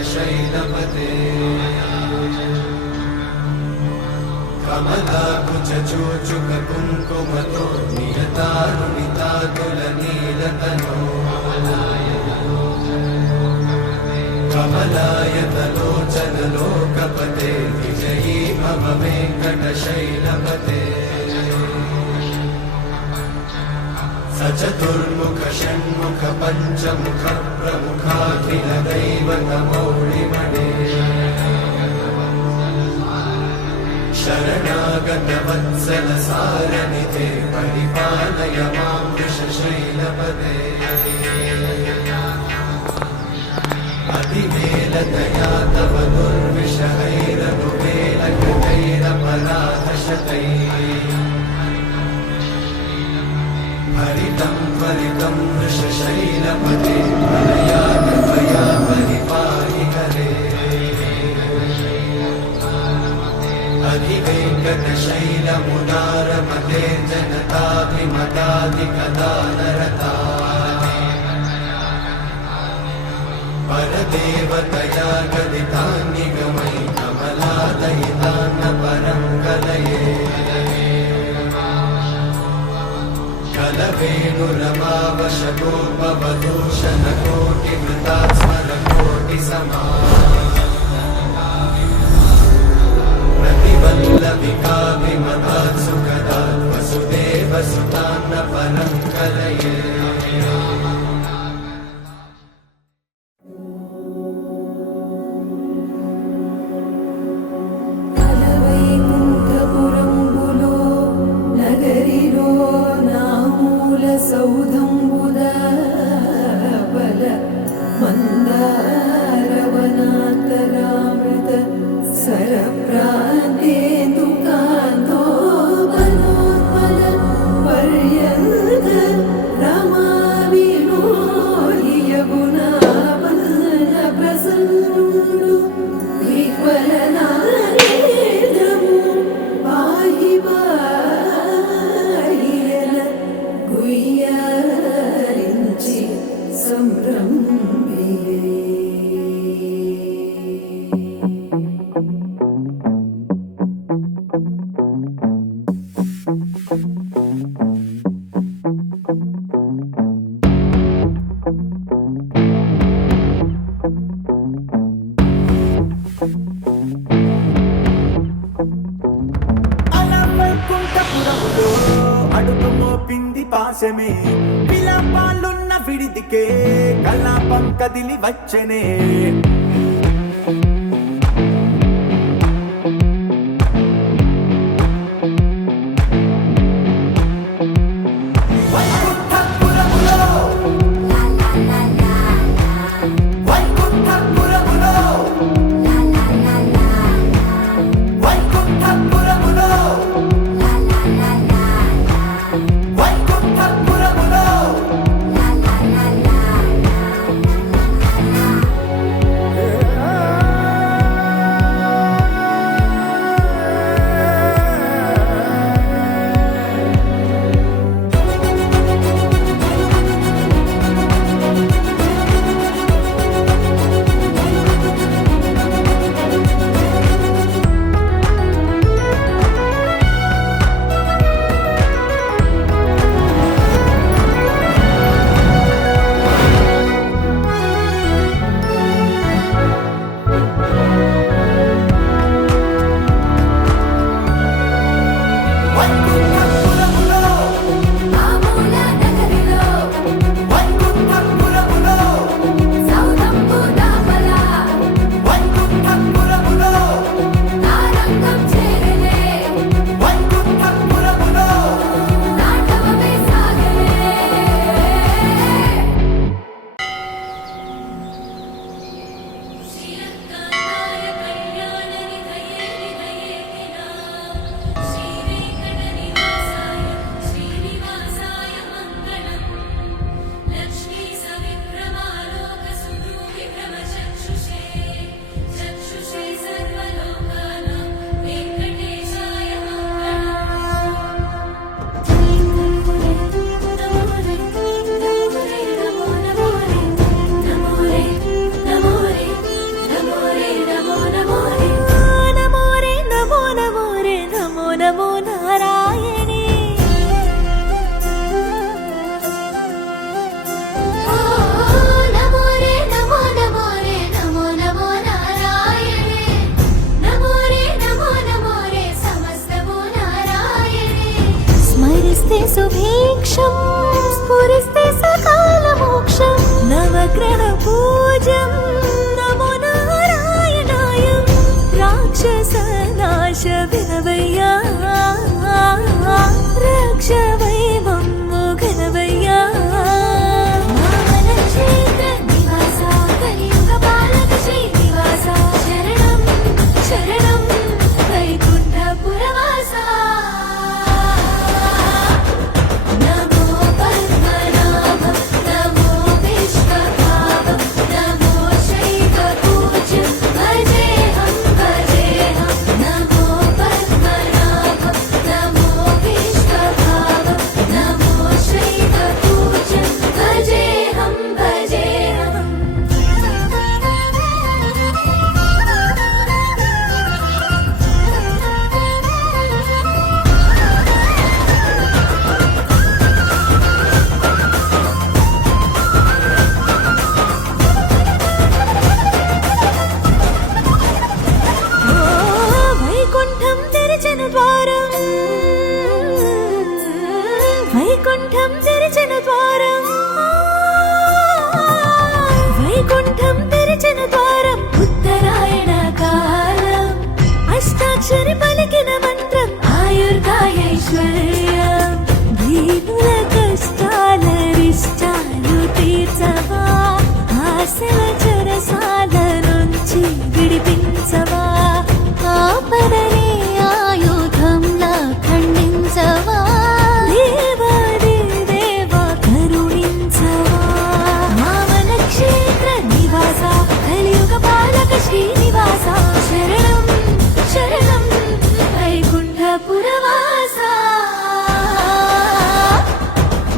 वेङ्कटशैलपते कमलाकुचूचुककुङ्कुमतो नियतारुणितातुलनीलतनो कमलायतलोचनलोकपते विजयी मम वेङ्कटशैलपते सचतुर्मुख षण्मुख पञ्चमुख प्रमुखाखिल दैवतमौलिमणे शरणागत वत्सल सारनिधे परिपालय मां वृषशैलपते अतिवेलतया तव दुर्विषहैरनुवेलकृतैरपराधशतैः हरितं त्वरितं वृषशैलपते त्वया कृपया परिपाहि हरे अधिवेङ्कटशैलमुदारमते जनताभिमताधिकदानरता परदेवतया गदितान्निगमै कमलादयितान्न परं कलये कलवेणुरमावशगोपवधूषणकोटिवृतात् स्मरकोटिसमा प्रतिवल्लविकाभिमतात् सुखदात् वसुदेवसुतान्न परं कलये విలాపాలున్న విడిదికే కలాపం కదిలి వచ్చనే భిక్షం స్ఫురిస్తే సకాల మోక్షం నవగ్రహ పూజం నమో నారాయణాయ రాక్షస నాశ వినవయ్యా రక్ష వైమమ్ము ఘనవయ్యా మామన క్షేత్ర నివాస కలియుగ పాలక శ్రీనివాస శరణం శరణం వైకుంఠపురవాస నమో పద్మనాభ నమో విశ్వభావ నమో శైవ పూజ్యం భజేహం భజేహం నమో పద్మనాభ నమో విశ్వభావ నమో శైవ పూజ్యం భజేహం భజేహం వైకుంఠం తెరిచిన ద్వారం వైకుంఠం తెరిచిన ద్వారం వైకుంఠం తెరిచిన ద్వారం ఉత్తరాయణ కాలం అష్టాక్షరి పలికిన మంత్రం ఆయుర్దాయైశ్వర్యం దీనుల కష్టాలరిష్టాలు తీర్చవా ఆశల చెరసాల నుంచి విడిపించవా ఆపదనే ఆయుధంలా ఖండించవా దేవాది దేవా కరుణించవా మామన క్షేత్ర నివాస కలియుగ పాలక శ్రీనివాస శరణం శరణం వైకుంఠపురవాస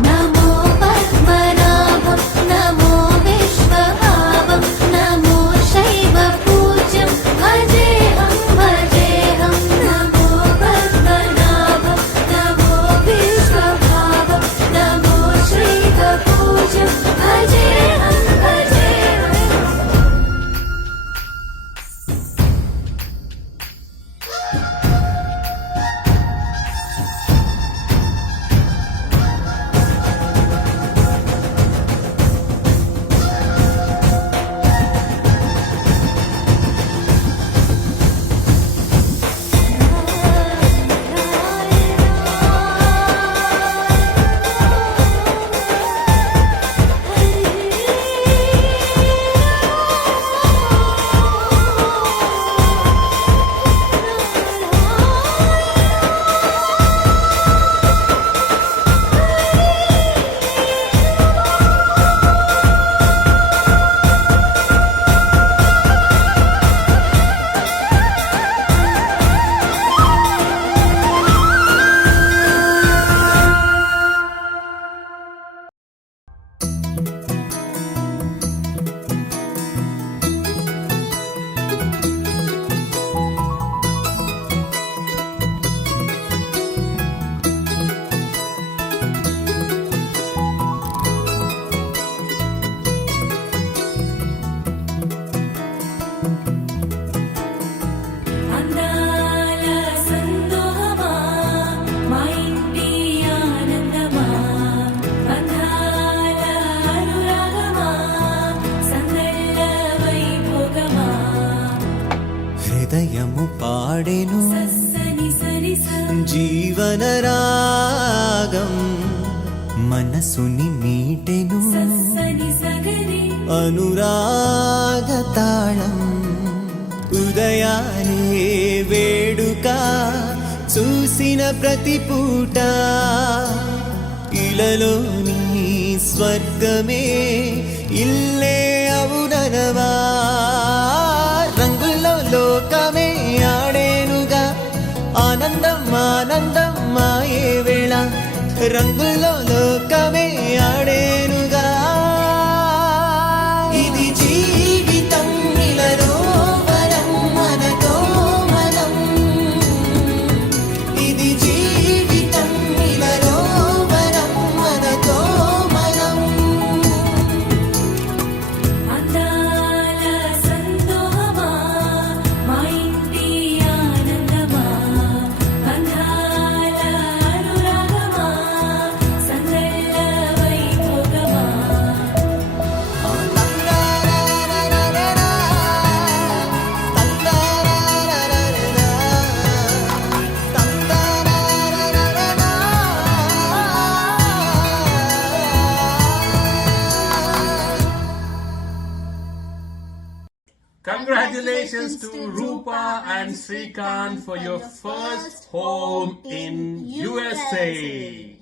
నమో పద్మనాభం నమో విశ్వభావం నమో శైవ పూజ్యం భజేహం భజేహం నమో పద్మనాభం నమో విశ్వభావం నమో శైవ పూజ్యం భజేహం భజేహం అందాల సందోహమా మా ఇంటి ఆనందమా బంధాల అనురాగమా సందళ్ళ వైభోగమా హృదయము పాడెను సని సరి జీవన రాగం మనసుని మీటెను సని సగరి అనురాగ తాళం ఉదయాలే వేడుక చూసిన ప్రతి పూట ఇలలోని స్వర్గమే ఇల్లే అవుననవా రంగుల్లో లోకమే ఆడేనుగా ఆనందం ఆనందం మాయే వేళ రంగుల్లో లోకమే ఆడేనుగా ఇది జీవితం ఇలలో వరం మనతో మనం ఇది జీవితం ఇలలో వరం మనతో మనం అందాల సందోహమా మా ఇంటి ఆనందమా బంధాల అనురాగమా Congratulations to Rupa and Srikanth for your first home in USA.